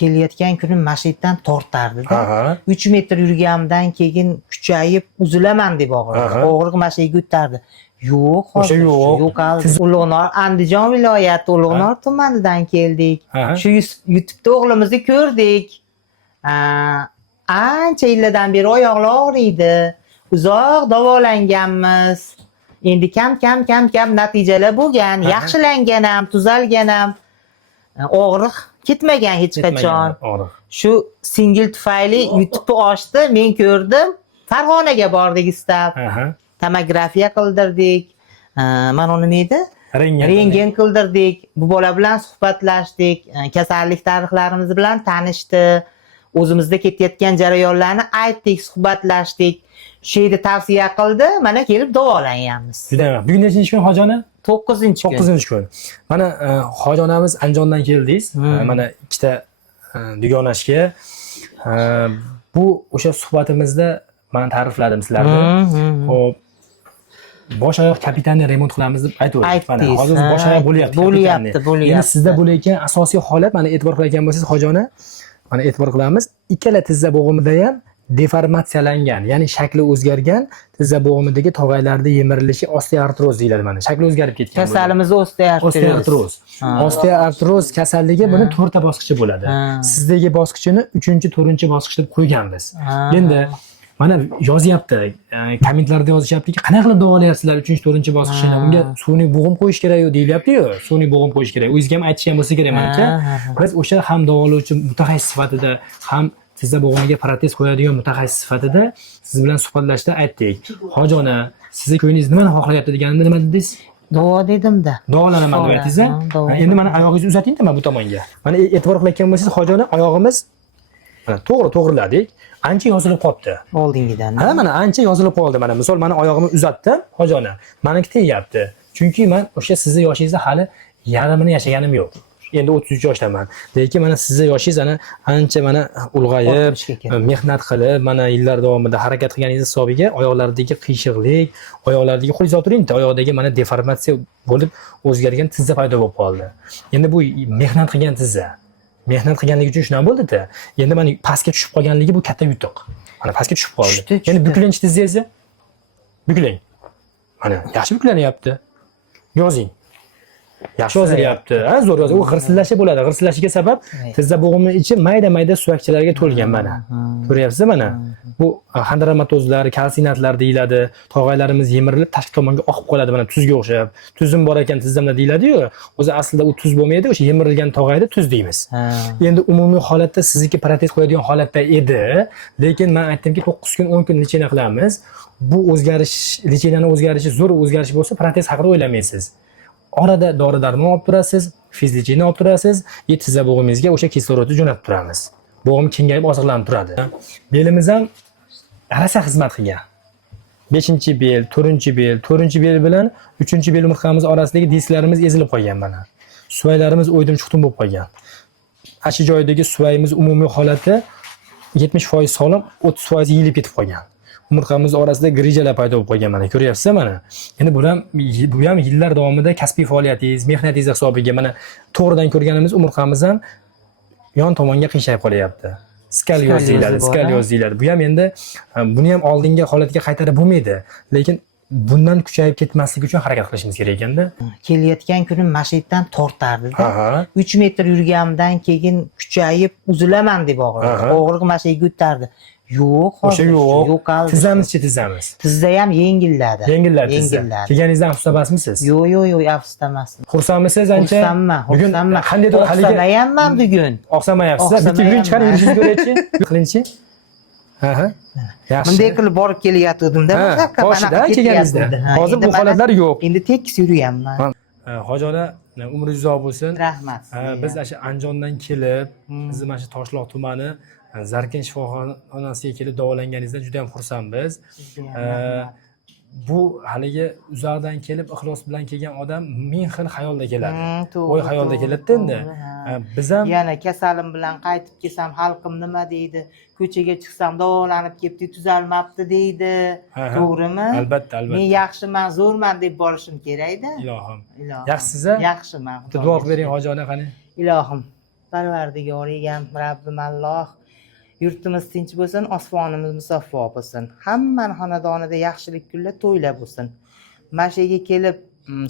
kelayotgan kuni mashinadan tortardida. 3 metr yurganimdan keyin kuchayib uzilaman deb og'riq mashinaga o'tardi. Yo'q, hozir yo'q. Ulug'nor, Andijon viloyati Ulug'nor tumanidan keldik. Shu YouTube'da o'g'limizni ko'rdik. Ancha yillardan beri oyoqlar og'riydi. Uzoq davolanganmiz. Endi kam natijalar bo'lgan, yaxshilangan ham, tuzalgan ham. Og'riq ketmagan hech qachon. Shu singil tufayli YouTube'ni ochdi, men ko'rdim. Farg'onaga bordik istab. Tomografiya qildirdik. Mana nima edi? Rentgen qildirdik. Bu bola bilan suhbatlashdik. Kasallik tarixlarimiz bilan tanishdi. O'zimizda ketayotgan jarayonlarni aytdik, suhbatlashdik. Shu yerda tavsiya qildi, mana kelib davolanyapmiz. Juda ham. Bugun nechinchi kun Hojona? 9-kun. 9-kun. Mana Hojonamiz Andijondan keldingiz. Mana ikkita dugonashga. Bu o'sha suhbatimizda men ta'rifladim sizlarni. Xo'p. Bosh oyoq kapitanni remont qilamiz deb aytdik. Mana hozir bosh oyoq bo'lyapti. Endi sizda bo'layotgan asosiy holat, mana e'tibor qilgan bo'lsangiz Hojona, mana e'tibor qilamiz. Ikkala tizza bo'g'imida ham deformatsiyalangan, ya'ni shakli o'zgargan tizza bo'g'imidagi tog'aylarda yemirilishi osteoartroz deyiladi mana. Shakli o'zgarib ketgan. Kasalimiz osteoartroz. Osteoartroz kasalligi buni 4 ta bosqichi bo'ladi. Sizdagi bosqichini 3-4-bosqich deb qo'yganmiz. Endi mana yozyapti, kommentlarda yozishyaptiki, qanaqa qilib davolayapsizlar 3-4-bosqichini? Unga sun'iy bo'g'im qo'yish kerak-ku deyilyapti-yu, sun'iy bo'g'im qo'yish kerak. O'zingizga ham aytishgan bo'lsa kerak menimcha. Biz o'sha ham davolovchi mutaxassis sifatida, ham tizza bo'g'imiga protez qo'yadigan mutaxassis sifatida siz bilan suhbatlashda aytdik. Hojona, sizni ko'nglingiz nimani xohlayapti deganimda nima dedingiz? Davo dedimda. Davolanaman deb aytdingiz. Endi mana oyog'ingizni uzatingda mana bu tomonga. Mana e'tibor qilgan bo'lsangiz, Hojona, oyog'imiz mana to'g'riladik. Ancha yozilib qolibdi. Oldingidan. Mana ancha yozilib qoldi. Mana misol mana oyog'imni uzatdim, Hojona. Meniki tegyapti. Chunki men o'sha sizni yoshingizda hali yarmini yashaganim yo'q. Endi 33 yoshdaman. Lekin mana sizni yoshingiz ana ancha mana ulg'ayib, mehnat qilib, mana yillar davomida harakat qilganingiz hisobiga oyoqlardagi qiyshiqlik, oyoqlardagi qo'lingizni o'tiringda, oyoqdagi mana deformatsiya bo'lib o'zgargan tizza paydo bo'lib qoldi. Endi bu mehnat qilgan tizza. Mehnat qilganligi uchun shunday bo'ldi-da. Endi mana pastga tushib qolganligi bu katta yutuq. Mana pastga tushib qoldi. Endi buklanch tizzangizni buklang. Mana yaxshi buklanyapti. Yozing. Yaxshi yozilyapti. Zo'r yozing. U g'irsillashi bo'ladi. G'irsillashiga sabab tizza bo'g'imi ichi mayda-mayda suyakchalarga to'lgan mana. Ko'ryapsiz mana? Bu xondromatozlar, kalsinatlar deyiladi. Tog'aylarimiz yemirilib tashqi tomonga oqib qoladi mana tuzga o'xshab. Tuzim bor ekan tizzamda deyiladi-yu. O'zi aslida u tuz bo'lmaydi, o'sha yemirilgan tog'ayda tuz deymiz. Endi umumiy holatda sizniki protez qo'yadigan holatda edi, lekin men aytdimki 9 kun, 10 kun lechena qilamiz. Bu o'zgarish, lechenaning o'zgarishi zo'r o'zgarish bo'lsa, protez haqida o'ylamaysiz. Orada dori-darmon olib turasiz, fizlechina olib turasiz, tizza bo'g'imingizga o'sha kislorodni jo'natib turamiz. Bo'g'im kengayib oziqlanib turadi. Belimiz ham rosa xizmat qilgan. 5-bel, 4-bel, 4-bel bilan 3-bel umurtqamiz orasidagi disklarimiz ezilib qolgan mana. Suvaylarimiz o'ydim-chuqdim bo'lib qolgan. Ashi joyidagi suvayimiz umumiy holati 70% sog'lom, 30% yilib ketib qolgan. Umurtqamiz orasida grijalar paydo bo'lib qolgan mana, ko'ryapsiz mana. Endi bu ham yillar davomida kasbiy faoliyatingiz, mehnatingiz hisobiga mana to'g'ridan ko'rganimiz umurtqamiz ham yon tomonga qiyshayib qolyapti. Skalyoz deyiladi. Bu ham endi buni ham oldingi holatiga qaytarib bo'lmaydi, lekin bundan kuchayib ketmasligi uchun harakat qilishimiz kerak ekanda. Kelayotgan kuni mashinadan tortardida. 3 metr yurganimdan keyin kuchayib uzilaman deb og'riq mashinaga o'tardi. Yo'q, o'sha yo'q. Tizzamizchi tizzamiz. Tizza ham yengilladi. Yengilladi. Kelganingizdan afsusdamasmisiz? Yo'q, afsusdamasman. Xursandmisiz ancha? Bugun qandaydir oqsamayapman bugun. Oqsamayapsiz. Bitta yurib chiqarib yurishingiz ko'raychi. Qilingchi. Yaxshi. Bunday qilib borib kelayotgandim-da, boshida kelganingizda. Hozir bu holatlar yo'q. Endi tekis yuryapman. Hojona, umringiz uzoq bo'lsin. Rahmat. Biz o'sha Andijondan kelib, bizni mana shu Toshloq tumani Zarkin shifoxonasiga kelib davolanganingizdan juda ham xursandmiz. Bu haligi uzoqdan kelib ixlos bilan kelgan odam ming xil xayolda keladi. O'y xayolda keladi endi. Biz ham yana kasalim bilan qaytib kelsam, xalqim nima deydi? Ko'chaga chiqsam davolanib ketdi, tuzalmabdi deydi. To'g'rimi? Albatta. Men yaxshiman, zo'rman deb borishim kerak-da. Ilohim. Yaxshisiz-a? Yaxshiman. Duo qilib bering Hojona qani. Ilohim, Parvardigorim Rabbim Alloh yurtimiz tinch bo'lsin, osmonimiz musaffo bo'lsin. Hammani xonadonida yaxshilik kunlar to'ylar bo'lsin. Mana shu yerga kelib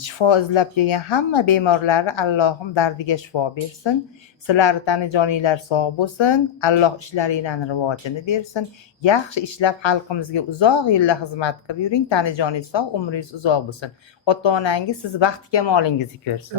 shifo izlab kelgan hamma bemorlarni Allohim dardiga shifo bersin. Sizlarni tanijoninglar sog' bo'lsin. Alloh ishlaringlarni rivojini bersin. Yaxshi ishlab xalqimizga uzoq yillar xizmat qilib yuring. Tanijoningiz sog', umringiz uzoq bo'lsin. Ota-onangiz siz baxt kamolingizni ko'rsin.